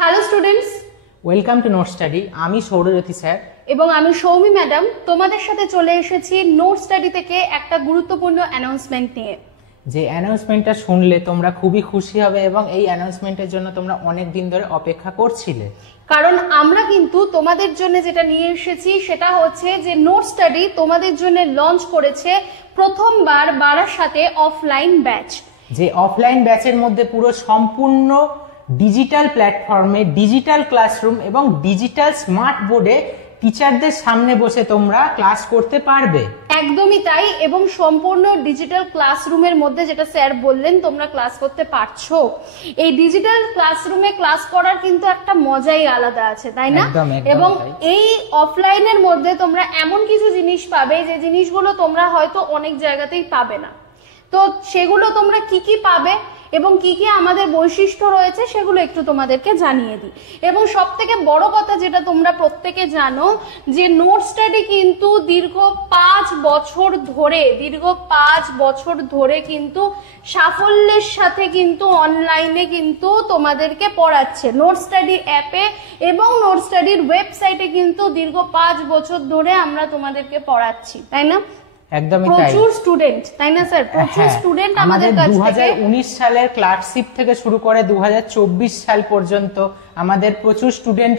Hello students, welcome to note study. আমি Sourajyoti sir এবং আমি সৌমি ম্যাডাম তোমাদের সাথে চলে এসেছি নোট স্টাডি থেকে একটা গুরুত্বপূর্ণ অ্যানাউন্সমেন্ট নিয়ে। যে অ্যানাউন্সমেন্টটা শুনলে তোমরা খুবই খুশি হবে এবং এই অ্যানাউন্সমেন্টের জন্য তোমরা অনেক দিন ধরে অপেক্ষা করছিলে। কারণ আমরা কিন্তু তোমাদের জন্য যেটা নিয়ে এসেছি সেটা হচ্ছে যে নোট স্টাডি তোমাদের জন্য লঞ্চ করেছে প্রথমবার বারাসাতে অফলাইন ব্যাচ। যে অফলাইন ব্যাচের মধ্যে পুরো সম্পূর্ণ ডিজিটাল প্ল্যাটফর্মে ডিজিটাল ক্লাসরুম এবং ডিজিটাল স্মার্ট বোর্ডে টিচারদের সামনে বসে তোমরা ক্লাস করতে পারবে। একদমই তাই, এবং সম্পূর্ণ ডিজিটাল ক্লাসরুমের মধ্যে যেটা স্যার বললেন তোমরা ক্লাস করতে পারছো। এই ডিজিটাল ক্লাসরুমে ক্লাস করার কিন্তু একটা মজাই আলাদা আছে, তাই না? এবং এই অফলাইনের মধ্যে তোমরা এমন কিছু জিনিস পাবে যে জিনিসগুলো তোমরা হয়তো অনেক জায়গাতেই পাবে না। তো সেগুলো তোমরা কি কি পাবে এবং কি কি আমাদের বৈশিষ্ট্য রয়েছে সেগুলো একটু তোমাদেরকে জানিয়ে দিই। এবং সব থেকে বড় কথা যেটা তোমরা প্রত্যেকে জানো যে নোট স্টাডি কিন্তু দীর্ঘ 5 বছর ধরে কিন্তু সাফল্যের সাথে কিন্তু অনলাইনে কিন্তু তোমাদেরকে পড়াচ্ছে নোট স্টাডি অ্যাপে এবং নোট স্টাডির ওয়েবসাইটে কিন্তু দীর্ঘ 5 বছর ধরে আমরা তোমাদেরকে পড়াচ্ছি, তাই না? একদমই তাই। প্রচুর স্টুডেন্ট, তাই না স্যার? প্রচুর স্টুডেন্ট আমাদের কাছ থেকে 2019 সালের ক্লার্কশিপ থেকে শুরু করে 2024 সাল পর্যন্ত আমাদের প্রচুর স্টুডেন্ট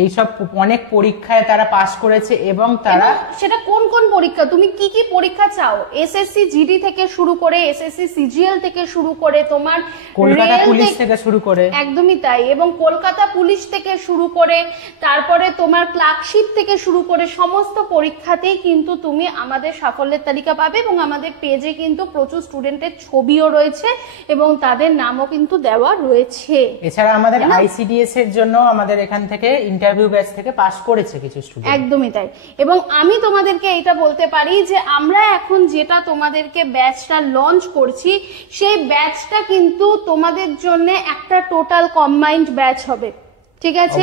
এই সব অনেক পরীক্ষায় তারা পাস করেছে। এবং তারা সেটা কোন কোন পরীক্ষা, তুমি কি কি পরীক্ষা চাও, এসএসসি জিডি থেকে শুরু করে এসএসসি সিজিএল থেকে শুরু করে তোমার কলকাতা পুলিশ থেকে শুরু করে, একদমই তাই, এবং কলকাতা পুলিশ থেকে শুরু করে তারপরে তোমার ক্লার্কশিপ থেকে শুরু করে সমস্ত পরীক্ষাতেই কিন্তু তুমি আমাদের সাফল্যের তালিকা পাবে। এবং আমাদের পেজে কিন্তু প্রচুর স্টুডেন্টের ছবিও রয়েছে এবং তাদের নামও কিন্তু দেওয়া রয়েছে। এছাড়া আমাদের আইসিডিএস এর জন্য আমাদের এখান থেকে ইন্টারভিউ ব্যাচ থেকে পাস করেছে কিছু স্টুডেন্ট। একদমই তাই। এবং আমি তোমাদেরকে এটা বলতে পারি যে আমরা এখন যেটা তোমাদেরকে ব্যাচটা লঞ্চ করছি সেই ব্যাচটা কিন্তু তোমাদের জন্য একটা টোটাল কম্বাইন্ড ব্যাচ হবে, ঠিক আছে?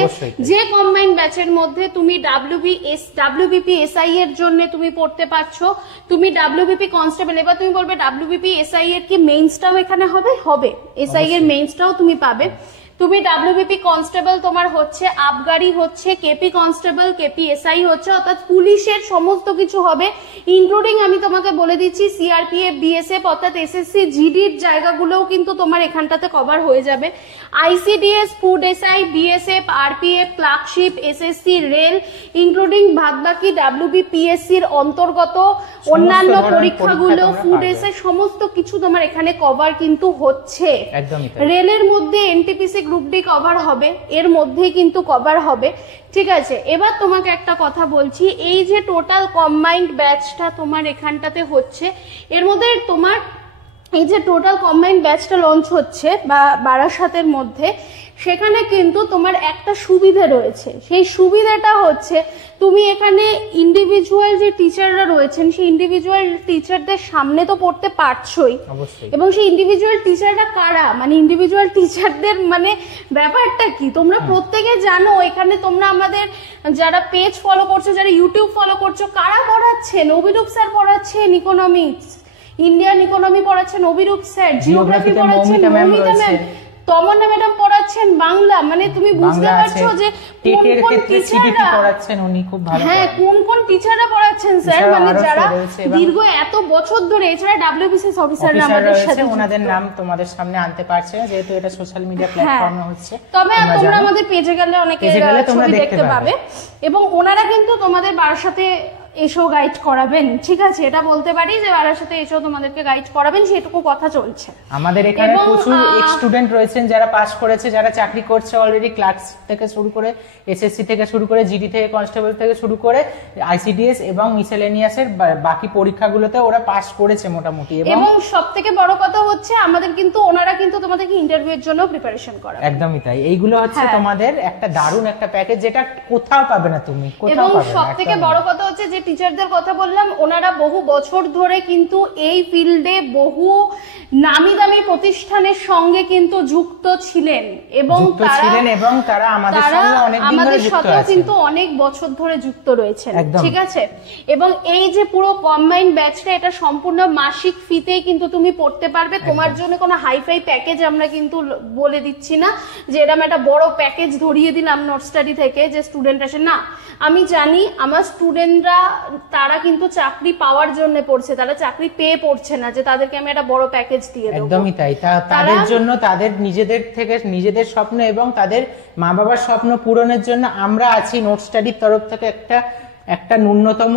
যে কম্বাইন্ড ব্যাচের মধ্যে তুমি ডাব্লিউবিপি এসআই এর জন্য তুমি পড়তে পারছো, তুমি ডাব্লিউবিপি কনস্টেবল, এবার তুমি বলবে ডাব্লিউবিপি এসআই এর কি মেইনসটাও এখানে হবে এসআই এর মেইনসটাও তুমি পাবে। তুমি ডাব্লিউবিপি কনস্টেবল তোমার হচ্ছে, আবগারি হচ্ছে, কেপি কনস্টেবল, কেপি এসআই হচ্ছে, অর্থাৎ পুলিশের সমস্ত কিছু হবে, ইনক্লুডিং আমি তোমাকে বলে দিচ্ছি সিআরপিএফ, বিএসএফ অর্থাৎ এসএসসি জিডির জায়গাগুলোও কিন্তু তোমার এখানটাতে কভার হয়ে যাবে। ICDS, food SI, BSF, RPF, clerkship, SSC, rail, including বাদবাকি ডাব্লিউবিপিএসসির অন্তর্গত অন্যান্য পরীক্ষাগুলো, ফুড এসআই সমস্ত কিছু তোমার এখানে কভার কিন্তু হচ্ছে। রেলের মধ্যে এনটিপিসি গ্রুপ ডি কভার হবে, এর মধ্যেই কিন্তু কভার হবে, ঠিক আছে? এবার তোমাকে একটা কথা বলছি, এই যে টোটাল কম্বাইন্ড ব্যাচটা তোমার এখানটাতে হচ্ছে, এর মধ্যে তোমার এই যে টোটাল কম্বাইন্ড ব্যাচটা লঞ্চ হচ্ছে বা বারাসাতের মধ্যে, সেখানে কিন্তু তোমার একটা সুবিধা রয়েছে। সেই সুবিধাটা হচ্ছে তুমি এখানে ইন্ডিভিজুয়াল যে টিচাররা রয়েছেন সেই ইন্ডিভিজুয়াল টিচারদের সামনে তো পড়তে পারছোই, এবং সেই ইন্ডিভিজুয়াল টিচাররা কারা, মানে ইন্ডিভিজুয়াল টিচারদের মানে ব্যাপারটা কি তোমরা প্রত্যেকে জানো। এখানে তোমরা আমাদের যারা পেজ ফলো করছো, যারা ইউটিউব ফলো করছো, কারা পড়াচ্ছেন? অভিরূপ স্যার পড়াচ্ছেন ইকোনমিক্স, ইন্ডিয়ান ইকোনমি পড়াচ্ছেন অভিরূপ স্যার, জিওগ্রাফি পড়াচ্ছেন মৌমিতা ম্যাম, তমন্না ম্যাডাম পড়াচ্ছেন বাংলা। মানে তুমি বুঝতে পারছো যে কোন কোন টিচাররা পড়াচ্ছেন, উনি খুব ভালো, হ্যাঁ, কোন কোন টিচাররা পড়াচ্ছেন স্যার, মানে যারা দীর্ঘ এত বছর ধরে। এছাড়া ডাব্লিউবিসিএস অফিসাররা আমাদের সাথে, ওনাদের নাম তোমাদের সামনে আনতে পারছে না যেহেতু এটা সোশ্যাল মিডিয়া প্ল্যাটফর্মে হচ্ছে, তবে তোমরা আমাদের পেজে গেলে অনেকে ছবি দেখতে পাবে। এবং ওনারা কিন্তু তোমাদের বারাসাতে এসো গাইড করাবেন, ঠিক আছে? এটা বলতে পারি যে বারাসাতে এসো তোমাদেরকে গাইড করাবেন, সেটুকু কথা চলছে। আমাদের এখানে প্রচুর স্টুডেন্ট রয়েছেন যারা পাস করেছে, যারা চাকরি করছে অলরেডি, ক্লার্কস থেকে শুরু করে এসএসসি থেকে শুরু করে জিডি থেকে কনস্টেবল থেকে শুরু করে আইসিডিএস এবং মিসেলেনিয়াসের বাকি পরীক্ষাগুলোতে ওরা পাস করেছে মোটামুটি। এবং সবথেকে বড় কথা হচ্ছে আমাদের কিন্তু ওনারা কিন্তু তোমাদেরকে ইন্টারভিউ এর জন্য প্রিপারেশন করাবে। একদমই তাই। এইগুলো হচ্ছে তোমাদের একটা দারুণ একটা প্যাকেজ যেটা কোথাও পাবে না তুমি, কোথাও পাবে না। এবং সবথেকে বড় কথা হচ্ছে যে টিচারদের কথা বললাম, ওনারা বহু বছর ধরে কিন্তু এই ফিল্ডে বহু নামি দামি প্রতিষ্ঠানের সঙ্গে কিন্তু যুক্ত ছিলেন এবং তারা আমাদের সাথেও কিন্তু অনেক বছর ধরে যুক্ত রয়েছেন, ঠিক আছে। এবং এই যে পুরো কম্বাইন্ড ব্যাচটা, এটা সম্পূর্ণ মাসিক ফিতেই কিন্তু তুমি পড়তে পারবে। তোমার জন্য কোনো হাইফাই প্যাকেজ আমরা কিন্তু বলে দিচ্ছি না যে এরকম একটা বড় প্যাকেজ ধরিয়ে দিলাম নোট স্টাডি থেকে যে স্টুডেন্ট আসে, না। আমি জানি আমার স্টুডেন্টরা তারা কিন্তু চাকরি পাওয়ার জন্য পড়ছে, তারা চাকরি পেয়ে পড়ছে না যে তাদেরকে আমি একটা বড় প্যাকেজ দিয়ে দেব। একদমই তাই। তাদের জন্য, তাদের নিজেদের থেকে নিজেদের স্বপ্ন এবং তাদের মা বাবার স্বপ্ন পূরণের জন্য আমরা আছি নোট স্টাডির তরফ থেকে একটা ন্যূনতম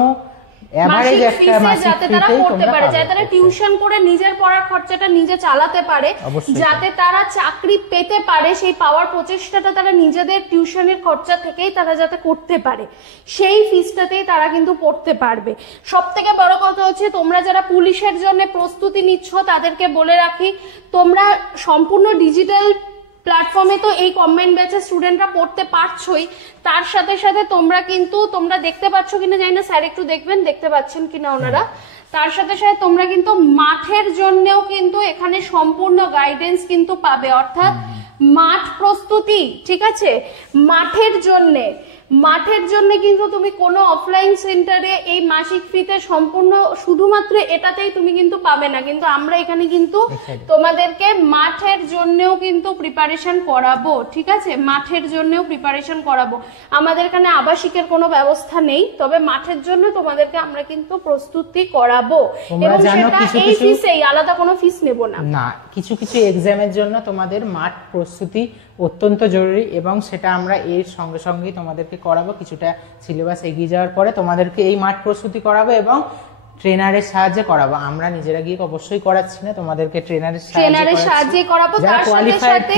এভারেজ একটা মাসিক যাতে তারা পড়তে পারে, যাতে তারা টিউশন করে নিজের পড়ার খরচাটা নিজে চালাতে পারে, যাতে তারা চাকরি পেতে পারে, সেই পাওয়ার প্রচেষ্টাটা তারা নিজেদের টিউশনের খরচা থেকেই তারা যাতে করতে পারে, সেই ফিসটাতেই তারা কিন্তু পড়তে পারবে। সব থেকে বড় কথা হচ্ছে, তোমরা যারা পুলিশের জন্য প্রস্তুতি নিচ্ছ তাদেরকে বলে রাখি, তোমরা সম্পূর্ণ ডিজিটাল প্ল্যাটফর্মে তো এই কম্বাইন্ড ব্যাচের স্টুডেন্টরা পড়তে পারছোই, তার সাথে সাথে তোমরা দেখতে পাচ্ছ কিনা জানি না, স্যার একটু দেখবেন দেখতে পাচ্ছেন কিনা ওনারা। তার সাথে সাথে তোমরা কিন্তু মাঠের জন্যও কিন্তু এখানে সম্পূর্ণ গাইডেন্স কিন্তু পাবে, অর্থাৎ মাঠ প্রস্তুতি, ঠিক আছে। মাঠের জন্য কিন্তু তুমি কোনো অফলাইন সেন্টারে এই মাসিক ফিতে সম্পূর্ণ শুধুমাত্র এটাতেই তুমি কিন্তু পাবে না, কিন্তু আমরা এখানে কিন্তু তোমাদেরকে মাঠের জন্যও কিন্তু প্রিপারেশন করাবো, ঠিক আছে। মাঠের জন্যও প্রিপারেশন করাবো। আমাদের এখানে আবাসিকের কোনো ব্যবস্থা নেই, তবে মাঠের জন্য তোমাদেরকে আমরা কিন্তু প্রস্তুতি করাবো, এবং সেটা এই ফিসেই, আলাদা কোনো ফিস নেব না। কিছু এক্সামের জন্য তোমাদের মাঠ প্রস্তুতি অত্যন্ত জরুরি, এবং সেটা আমরা এর সঙ্গে সঙ্গেই তোমাদেরকে করাবো। কিছুটা সিলেবাস এগিয়ে যাওয়ার পরে তোমাদেরকে এই মাঠ প্রস্তুতি করাবো এবং ট্রেনারের সাহায্যে করাবো। আমরা নিজেরা গিয়ে অবশ্যই করাচ্ছি না, তোমাদেরকে ট্রেনারের সাহায্যে করাবো। তার সাথে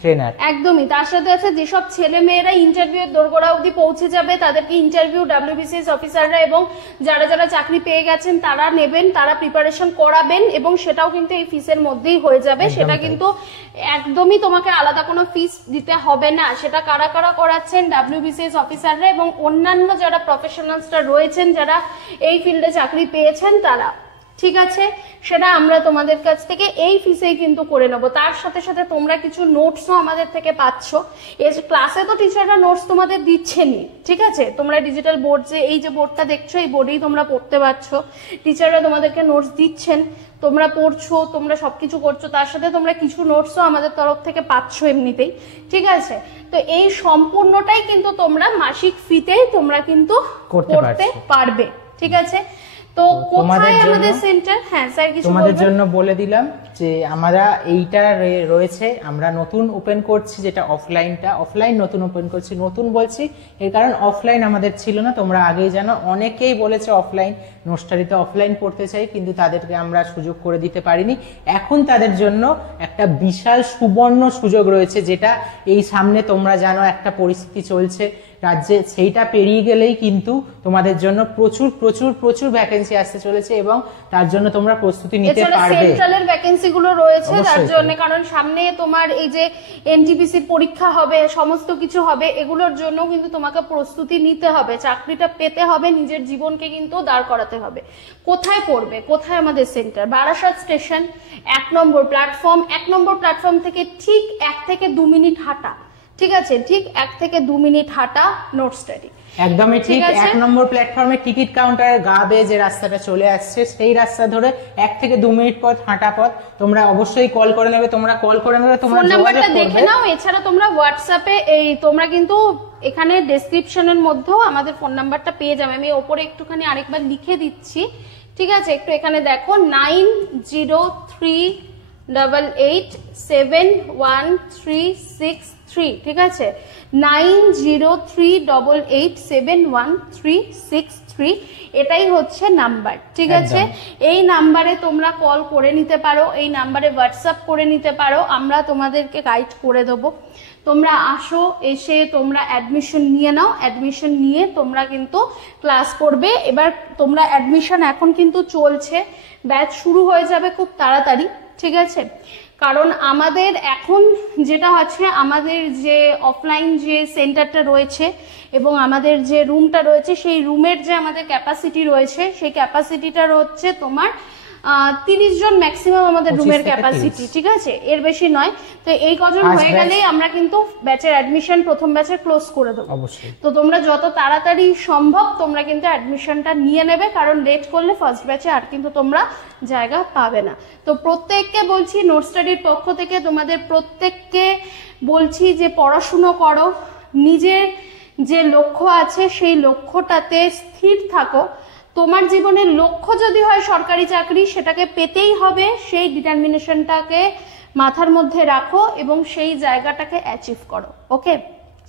ট্রেনার একদমই, তার সাথে আছে যেসব ছেলে মেয়েরা ইন্টারভিউ দোরগোড়া অবধি পৌঁছে যাবে তাদেরকে ইন্টারভিউ WBCS অফিসাররা এবং যারা যারা চাকরি পেয়ে গেছেন তারা নেবেন, তারা প্রিপারেশন করাবেন, এবং সেটাও কিন্তু এই ফিসের মধ্যেই হয়ে যাবে। সেটা কিন্তু একদমই তোমাকে আলাদা কোনো ফিস দিতে হবে না। সেটা কারা কারা করাচ্ছেন, WBCS অফিসাররা এবং অন্যান্য যারা প্রফেশনালসরা রয়েছেন যারা এই ফিল্ডে চাকরি পেয়েছেন তারা, ঠিক আছে। সেটা আমরা তোমাদের কাছ থেকে এই ফিসেই কিন্তু করে নেবো। তার সাথে সাথে তোমরা কিছু নোটসও আমাদের থেকে পাচ্ছ। এই ক্লাসে তো টিচাররা নোটস তোমাদের দিচ্ছেনই, ঠিক আছে। তোমরা ডিজিটাল বোর্ড, যে এই যে বোর্ডটা দেখছো, এই বোর্ডেই তোমরা পড়তে পারছো। টিচাররা তোমাদেরকে নোটস দিচ্ছেন, তোমরা পড়ছো, তোমরা সবকিছু করছো, তার সাথে তোমরা কিছু নোটসও আমাদের তরফ থেকে পাচ্ছ এমনিতেই, ঠিক আছে। তো এই সম্পূর্ণটাই কিন্তু তোমরা মাসিক ফিতেই তোমরা কিন্তু করতে পারবে, ঠিক আছে। তো কোথায় আমাদের সেন্টার? হ্যাঁ স্যার, কিছু তোমাদের জন্য বলে দিলাম যে আমরা এইটা রয়েছে, আমরা নতুন ওপেন করছি, যেটা অফলাইন নতুন ওপেন করছি। নতুন বলছি এর কারণ অফলাইন আমাদের ছিল না, তোমরা আগেই জানো। অনেকেই বলেছে অফলাইন নোট স্টাডিতে অফলাইন পড়তে চাই, কিন্তু তাদেরকে আমরা সুযোগ করে দিতে পারিনি। এখন তাদের জন্য একটা বিশাল সুবর্ণ সুযোগ রয়েছে, যেটা এই সামনে তোমরা জানো একটা পরিস্থিতি চলছে রাজ্যে, সেইটা পেরিয়ে গেলেই কিন্তু তোমাদের জন্য প্রচুর প্রচুর প্রচুর ভ্যাকেন্সি আসতে চলেছে, এবং তার জন্য তোমরা প্রস্তুতি নিতে পারবে। সেন্ট্রালের ভ্যাকেন্সি গুলো রয়েছে তার জন্য, কারণ সামনে তোমার এই যে NTPC পরীক্ষা হবে, সমস্ত কিছু হবে, এগুলোর জন্য কিন্তু তোমাকে প্রস্তুতি নিতে হবে, চাকরিটা পেতে হবে, নিজের জীবনকে কিন্তু দাঁড় করাতে হবে। কোথায় পড়বে, কোথায় আমাদের সেন্টার? বারাসাত স্টেশন 1 নম্বর প্ল্যাটফর্ম। 1 নম্বর প্ল্যাটফর্ম থেকে ঠিক 1 থেকে 2 মিনিট হাঁটা, ঠিক আছে, ঠিক 1 থেকে 2 মিনিট হাঁটা নোট স্টাডি। একদমই ঠিক। 1 নম্বর প্ল্যাটফর্মে টিকিট কাউন্টারের গা বেয়ে যে রাস্তাটা চলে আসছে, সেই রাস্তা ধরে 1 থেকে 2 মিনিট পথ হাঁটা পথ। তোমরা অবশ্যই কল করে নেবে, তোমরা ফোন নাম্বারটা দেখে নাও। এছাড়া তোমরা হোয়াটসঅ্যাপে তোমরা কিন্তু এখানে ডেসক্রিপশনের মধ্যেও আমাদের ফোন নাম্বারটা পেয়ে যাবে। আমি ওপরে একটুখানি আরেকবার লিখে দিচ্ছি, ঠিক আছে। একটু এখানে দেখো, 9038871363, ঠিক আছে, 9038871363, এটাই হচ্ছে নাম্বার, ঠিক আছে। এই নাম্বারে তোমরা কল করে নিতে পারো, এই নাম্বারে হোয়াটসঅ্যাপ করে নিতে পারো, আমরা তোমাদেরকে গাইড করে দেবো। তোমরা আসো, এসে তোমরা অ্যাডমিশন নিয়ে নাও, অ্যাডমিশন নিয়ে তোমরা কিন্তু ক্লাস করবে। এবার তোমরা অ্যাডমিশন এখন কিন্তু চলছে, ব্যাচ শুরু হয়ে যাবে খুব তাড়াতাড়ি, ঠিক আছে। কারণ আমাদের এখন যেটা হচ্ছে, আমাদের যে অফলাইন যে সেন্টারটা রয়েছে এবং আমাদের যে রুমটা রয়েছে, সেই রুমের যে আমাদের ক্যাপাসিটি রয়েছে, সেই ক্যাপাসিটিটা হচ্ছে তোমার 30 জন ম্যাক্সিমাম আমাদের 25 রুমের থেকে ক্যাপাসিটি, 30 ঠিক আছে, এর বেশি নয়। তো এই কজন First হয়ে batch- গেলেই আমরা কিন্তু ব্যাচের অ্যাডমিশন প্রথম ব্যাচের ক্লোজ করে দেবো। অবশ্যই। তো তোমরা যত তাড়াতাড়ি সম্ভব তোমরা কিন্তু অ্যাডমিশনটা নিয়ে নেবে, কারণ লেট করলে ফার্স্ট ব্যাচে আর কিন্তু তোমরা জায়গা পাবে না। তো প্রত্যেককে বলছি, নোট স্টাডির পক্ষ থেকে তোমাদের প্রত্যেককে বলছি যে পড়াশুনো করো, নিজের যে লক্ষ্য আছে সেই লক্ষ্যটাতে স্থির থাকো। তোমার জীবনের লক্ষ্য যদি হয় সরকারি চাকরি, সেটাকে পেতেই হবে, সেই ডিটারমিনেশনটাকে মাথার মধ্যে রাখো এবং সেই জায়গাটাকে অ্যাচিভ করো। ওকে,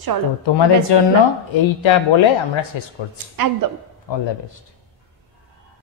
চলো তো তোমাদের Best of জন্য luck। এইটা বলে আমরা শেষ করছি। একদম। All the best.